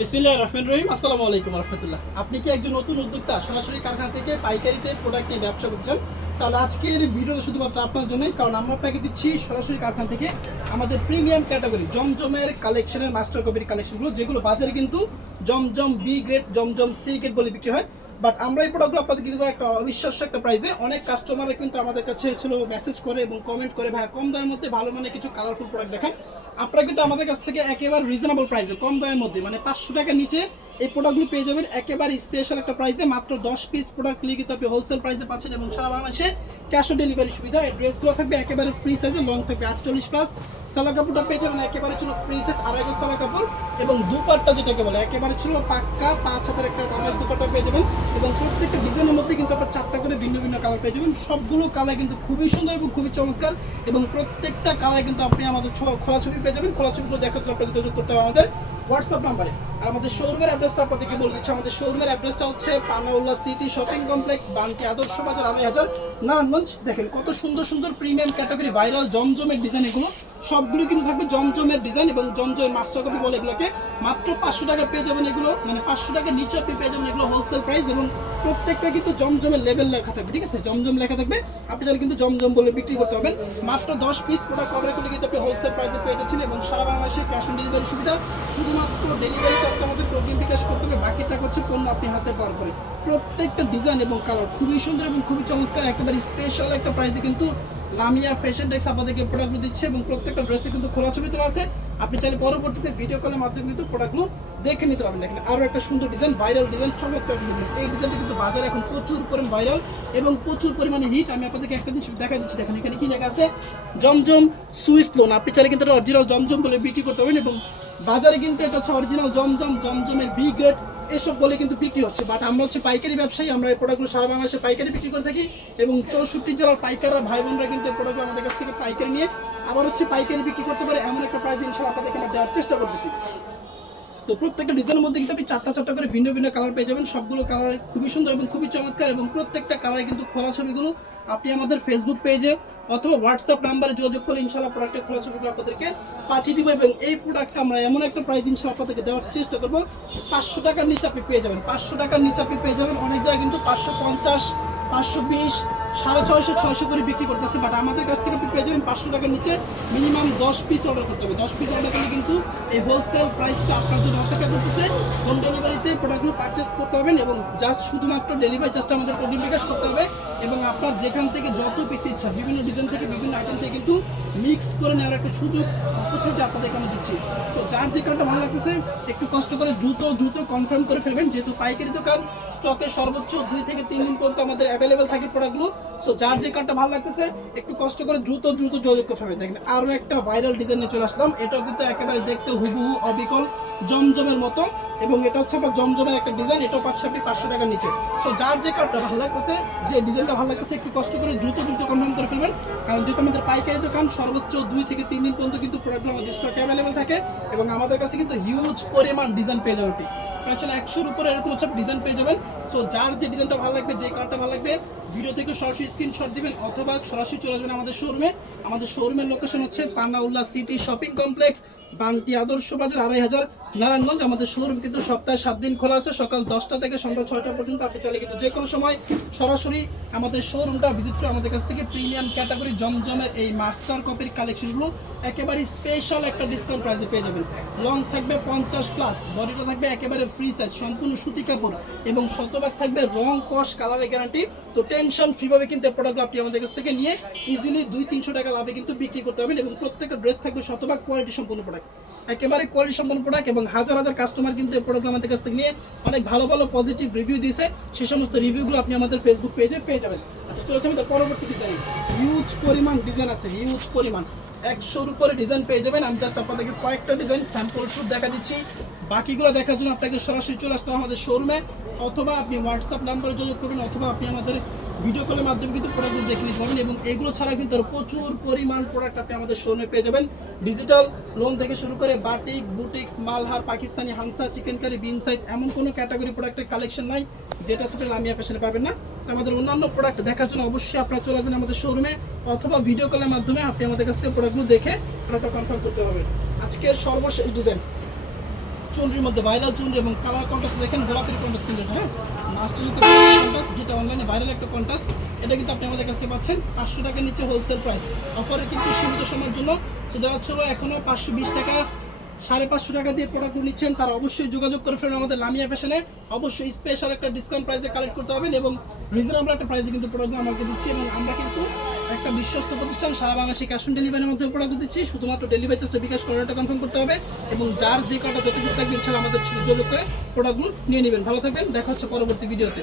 বিসমিল্লাহ রহমান রহিম, আসসালামু আলাইকুম রহমতুল্লাহ। আপনি কি একজন নতুন উদ্যোক্তা? সরাসরি কারখানা থেকে পাইকারিতে প্রোডাক্ট নিয়ে ব্যবসা করতে চান? তাহলে আজকের ভিডিও শুধুমাত্র আপনার জন্যই, কারণ আমরা আপনাকে দিচ্ছি সরাসরি কারখানা থেকে আমাদের প্রিমিয়াম ক্যাটাগরি জমজমের কালেকশনের মাস্টার কপির কালেকশনগুলো যেগুলো বাজারে কিন্তু Zamzam B grade Zamzam C grade বলে বিক্রি হয়। বাট আমরা এই প্রোডাক্টগুলো আপনাদেরকে দেবো একটা অবিশ্বাস্য একটা প্রাইসে অনেক কাস্টমাররা কিন্তু আমাদের কাছে ছিল মেসেজ করে এবং কমেন্ট করে ভাই কম দামের মধ্যে ভালো মানে কিছু কালারফুল প্রোডাক্ট দেখান। আপনারা কিন্তু আমাদের কাছ থেকে একেবারে রিজনেবল প্রাইসে কম দামের মধ্যে মানে পাঁচশো টাকার নিচে এই প্রোডাক্টগুলো পেয়ে যাবেন একেবারে স্পেশাল একটা প্রাইসে মাত্র দশ পিস প্রোডাক্ট নিয়ে কিন্তু আপনি হোলসেল প্রাইসে পাচ্ছেন এবং সারা বাংলাদেশে ক্যাশ অন ডেলিভারি সুবিধা। এই ড্রেসগুলো থাকবে একেবারে ফ্রি সাইজে লং থাকবে আটচল্লিশ প্লাস সালা কাপড়টা পেয়ে যাবেন একেবারে ছিল ফ্রি সাইজ আড়াই গজ সালা কাপড় এবং দুপাট্টা যেটাকে বলে, একেবারে ছিল পাক্কা পাঁচ হাজার একটা কাগজ দুপাট্টা পেয়ে যাবেন এবং প্রত্যেকটা ডিজাইনের মধ্যে কিন্তু আপনার চারটা করে ভিন্ন ভিন্ন কালার পেয়ে যাবেন। সবগুলো কালার কিন্তু খুবই সুন্দর এবং খুবই চমৎকার এবং প্রত্যেকটা কালার কিন্তু আপনি আমাদের খোলা ছবি পেয়ে যাবেন। খোলা ছবিগুলো দেখার জন্য আপনাকে যোগাযোগ করতে হবে আমাদের। হোয়াটসঅ্যাপ নাম্বারে আর আমাদের শোরুমের অ্যাড্রেসটা আপনাদেরকে বলে দিচ্ছি। আমাদের শোরুমের অ্যাড্রেসটা হচ্ছে পানাউল্লা সিটি শপিং কমপ্লেক্স বানকে আদর্শ বাজার, আড়াই হাজার, নারায়ণগঞ্জ। দেখেন কত সুন্দর সুন্দর প্রিমিয়াম ক্যাটাগরি ভাইরাল জমজমের ডিজাইন এগুলো। সবগুলো কিন্তু থাকবে জমজমের ডিজাইন এবং জমজমের মাস্টার কপি বলে এগুলোকে মাত্র পাঁচশো টাকা পেয়ে যাবেন এগুলো মানে পাঁচশো টাকার নিচে আপনি পেয়ে যাবেন এগুলো হোলসেল প্রাইস এবং প্রত্যেকটা কিন্তু জমজমের লেভেল লেখা থাকবে, ঠিক আছে? জমজম লেখা থাকবে, আপনি চাইলে কিন্তু জমজম বলে বিক্রি করতে হবেন মাত্র দশ পিস প্রোডাক্ট অর্ডার করলে কিন্তু আপনি হোলসেল প্রাইসে পেয়ে যাচ্ছেন এবং সারা বাংলাদেশে ক্যাশ অন ডেলিভারি সুবিধা, শুধুমাত্র ডেলিভারি চার্জটা আমাদের প্রোগ্রাম বিকাশ করতে হবে বাকি টাকা হচ্ছে পণ্য আপনি হাতে পাওয়ার পরে প্রত্যেকটা ডিজাইন এবং কালার খুবই সুন্দর এবং খুবই চমৎকার, একেবারে স্পেশাল একটা প্রাইসে কিন্তু লামিয়া ফ্যাশন ডেক্স আপনাদেরকে প্রোডাক্টগুলো দিচ্ছে এবং প্রত্যেকটা ড্রেসে কিন্তু খোলা ছবি তোলা আছে। আপনি চাইলে পরবর্তীতে ভিডিও কলের মাধ্যমে কিন্তু প্রোডাক্টগুলো দেখে নিতে পারবেন। দেখেন আরও একটা সুন্দর ডিজাইন ভাইরাল ডিজাইন চমৎকার ডিজাইন এই ডিজাইনটা কিন্তু বাজারে এখন প্রচুর পরিমাণ ভাইরাল এবং প্রচুর পরিমাণে হিট আমি আপনাদেরকে একটা জিনিস দেখা দিচ্ছি। দেখেন, এখানে কি লেখা আছে? জমজম সুইস লোন আপনি চাইলে কিন্তু অরিজিনাল জমজম বলে বিক্রি করতে পারবেন এবং বাজারে কিন্তু এটা হচ্ছে অরিজিনাল জমজম, জমজমের বি গ্রেড এসব বলে কিন্তু বিক্রি হচ্ছে বাট আমরা হচ্ছে পাইকারি ব্যবসায়ী, আমরা এই প্রোডাক্টগুলো সারা বাংলাদেশে পাইকারি বিক্রি করে থাকি এবং চৌষট্টি জেলার পাইকাররা ভাই বোনরা কিন্তু এই প্রোডাক্টগুলো আমাদের কাছ থেকে পাইকারি নিয়ে আবার হচ্ছে পাইকারি বিক্রি করতে পারে, এমন একটা প্রাইস ইনশাল্লাহ আপনাদেরকে আমরা দেওয়ার চেষ্টা করতেছি। তো প্রত্যেকটা ডিজাইনের মধ্যে কিন্তু আপনি চারটা চারটা করে ভিন্ন ভিন্ন কালার পেয়ে যাবেন। সবগুলো কালার খুবই সুন্দর এবং খুবই চমৎকার এবং প্রত্যেকটা কালারে কিন্তু খোলা ছবিগুলো আপনি আমাদের ফেসবুক পেজে অথবা হোয়াটসঅ্যাপ নাম্বারে যোগাযোগ করে ইনশাল্লাহ প্রোডাক্টের খোলা ছবিগুলো আপনাদেরকে পাঠিয়ে দিব এবং এই প্রোডাক্টটা আমরা এমন একটা প্রাইস ইনশাল্লাহ আপনাদেরকে দেওয়ার চেষ্টা করব। পাঁচশো টাকার নিচে আপনি পেয়ে যাবেন। পাঁচশো টাকার নিচে আপনি পেয়ে যাবেন। অনেক জায়গায় কিন্তু পাঁচশো পঞ্চাশ, পাঁচশো বিশ সাড়ে ছয়শো ছয়শো করে বিক্রি করতেছে বাট আমাদের কাছ থেকে আপনি পেয়ে যাবেন পাঁচশো টাকার নিচে মিনিমাম দশ পিস অর্ডার করতে হবে। দশ পিস অর্ডার করলে কিন্তু এই হোলসেল প্রাইসটা আপনার জন্য অপেক্ষা করতেছে। হোম ডেলিভারিতে প্রোডাক্টগুলো পারচেস করতে হবেন এবং জাস্ট শুধুমাত্র ডেলিভারি চার্জটা আমাদের প্রোডিউম বিকাশ করতে হবে এবং আপনার যেখান থেকে যত পিস ইচ্ছা, বিভিন্ন ডিজাইন থেকে, বিভিন্ন আইটেম থেকে কিন্তু মিক্স করে নেওয়ার একটা সুযোগ অপরচুনিটি আপনাদেরকে আমি দিচ্ছি। সো যার যে কারণটা ভালো লাগতেছে, একটু কষ্ট করে দ্রুত দ্রুত কনফার্ম করে ফেলবেন। যেহেতু পাইকারি দোকান স্টকে সর্বোচ্চ দুই থেকে তিন দিন পর্যন্ত আমাদের অ্যাভেলেবেল থাকে প্রোডাক্টগুলো সো যার যে ভালো লাগতেছে, একটু কষ্ট করে দ্রুত দ্রুত যোগাযোগ করে ফেলবেন দেখেন আরও একটা ভাইরাল ডিজাইনে চলে আসলাম। কিন্তু একেবারে দেখতে হুবহু অবিকল, জমজমের মতো এবং এটা হচ্ছে আপনার জমজমের একটা ডিজাইন এটাও পাচ্ছে আপনি পাঁচশো টাকার নিচে। সো যার যে কার্ডটা ভালো লাগতেছে, যে ডিজাইনটা ভালো লাগতেছে, একটু কষ্ট করে দ্রুত দ্রুত কনফার্ম করে ফেলবেন। কারণ যেহেতু আমাদের পাইকারি দোকান, সর্বোচ্চ দুই থেকে তিন দিন পর্যন্ত কিন্তু আমাদের স্টকে অ্যাভেলেবেল থাকে এবং আমাদের কাছে কিন্তু হিউজ পরিমাণ ডিজাইন পেয়ে যাবে প্রায় চলে একশোর উপরে এরকম হচ্ছে ডিজাইন পেয়ে যাবেন। সো যার যে ডিজাইনটা ভালো লাগবে, যে কার্ডটা ভালো লাগবে ভিডিও থেকে সরাসরি স্ক্রিনশট দিবেন অথবা সরাসরি চলে আসবেন আমাদের শোরুমে আমাদের শোরুমের লোকেশন হচ্ছে পানাউল্লাহ সিটি শপিং কমপ্লেক্স বাংটি আদর্শ বাজার, আড়াই হাজার নারায়ণগঞ্জ। আমাদের শোরুম কিন্তু সপ্তাহে সাত দিন খোলা আছে। সকাল দশটা থেকে সন্ধ্যা ছয়টা পর্যন্ত আপনি চাইলে কিন্তু যে কোনো সময় সরাসরি আমাদের শোরুমটা ভিজিট করে আমাদের কাছ থেকে প্রিমিয়াম ক্যাটাগরি জমজমের এই মাস্টার কপির কালেকশনগুলো একেবারে স্পেশাল একটা ডিসকাউন্ট প্রাইসে পেয়ে যাবেন। লং থাকবে পঞ্চাশ প্লাস বডিটা থাকবে একেবারে ফ্রি সাইজ সম্পূর্ণ সুতি কাপড় এবং শতভাগ থাকবে রং কস কালারের গ্যারান্টি তো টেনশন ফ্রিভাবে কিন্তু প্রোডাক্ট আপনি আমাদের কাছ থেকে নিয়ে ইজিলি দুই তিনশো টাকা লাভে কিন্তু বিক্রি করতে পারবেন এবং প্রত্যেকটা ড্রেস থাকবে শতভাগ কোয়ালিটি সম্পূর্ণ প্রোডাক্ট একেবারে কোয়ালিটি সম্পন্ন প্রোডাক্ট এবং হাজার হাজার কাস্টমার কিন্তু এই প্রোডাক্ট আমাদের কাছ থেকে নিয়ে অনেক ভালো ভালো পজিটিভ রিভিউ দিয়েছে। সে সমস্ত রিভিউগুলো আপনি আমাদের ফেসবুক পেজে পেয়ে যাবেন। আচ্ছা চলেছে আমাদের পরবর্তী ডিজাইন হিউজ পরিমাণ ডিজাইন আছে হিউজ পরিমাণ। একশোর উপরে ডিজাইন পেয়ে যাবেন। আমি জাস্ট আপনাদেরকে কয়েকটা ডিজাইন স্যাম্পল শুট দেখা দিচ্ছি। বাকিগুলো দেখার জন্য আপনাকে সরাসরি চলে আসতে আমাদের শোরুমে অথবা আপনি হোয়াটসঅ্যাপ নাম্বারে যোগাযোগ করবেন, অথবা আপনি আমাদের ভিডিও কলের মাধ্যমে কিন্তু প্রোডাক্টগুলো দেখে নিতে পারবেন এবং এগুলো ছাড়া কিন্তু প্রচুর পরিমাণ প্রোডাক্ট আপনি আমাদের শোরুমে পেয়ে যাবেন। ডিজিটাল লোন থেকে শুরু করে batik boutiques Malhar, Pakistani, Hansa chikankari বিন এমন কোনো ক্যাটাগরি প্রোডাক্টের কালেকশন নাই, যেটা আপনি লামিয়া ফ্যাশনে পাবেন না। আমাদের অন্যান্য প্রোডাক্ট দেখার জন্য অবশ্যই আপনারা চলে আসবেন আমাদের শোরুমে অথবা ভিডিও কলের মাধ্যমে আপনি আমাদের কাছ থেকে প্রোডাক্টগুলো দেখে প্রোডাক্টটা কনফার্ম করতে পারবেন। আজকের সর্বশেষ ডিজাইন চুনরির মধ্যে ভাইরাল চুনরি এবং কালার কন্ট্রাস্ট দেখেন, গোলাপের কন্ট্রাস্ট কিন্তু হ্যাঁ? মাস্টার জুতো যেটা অনলাইনে ভাইরাল একটা কন্ট্রাস্ট এটা কিন্তু আপনি আমাদের কাছ থেকে পাচ্ছেন পাঁচশো টাকার নিচে হোলসেল প্রাইস অফারে কিন্তু সীমিত সময়ের জন্য সো যারা ছিল এখনও পাঁচশো বিশ টাকা, সাড়ে পাঁচশো টাকা দিয়ে প্রোডাক্ট নিচ্ছেন, তারা অবশ্যই যোগাযোগ করে ফেলবেন আমাদের লামিয়া ফ্যাশনে অবশ্যই স্পেশাল একটা ডিসকাউন্ট প্রাইসে কালেক্ট করতে হবেন এবং রিজনেবল একটা প্রাইসে কিন্তু প্রোডাক্টগুলো আমাকে দিচ্ছি এবং আমরা কিন্তু একটা বিশ্বস্ত প্রতিষ্ঠান, সারা বাংলাদেশে ক্যাশ অন ডেলিভারির মাধ্যমে প্রোডাক্ট দিচ্ছি। শুধুমাত্র ডেলিভারি চার্জটা বিকাশ করাটা কনফার্ম করতে হবে এবং যার যে কটা যত পিস থাকবে ইনশাল্লাহ আমাদের যোগাযোগ করে প্রোডাক্টগুলো নিয়ে নেবেন। ভালো থাকবেন, দেখা হচ্ছে পরবর্তী ভিডিওতে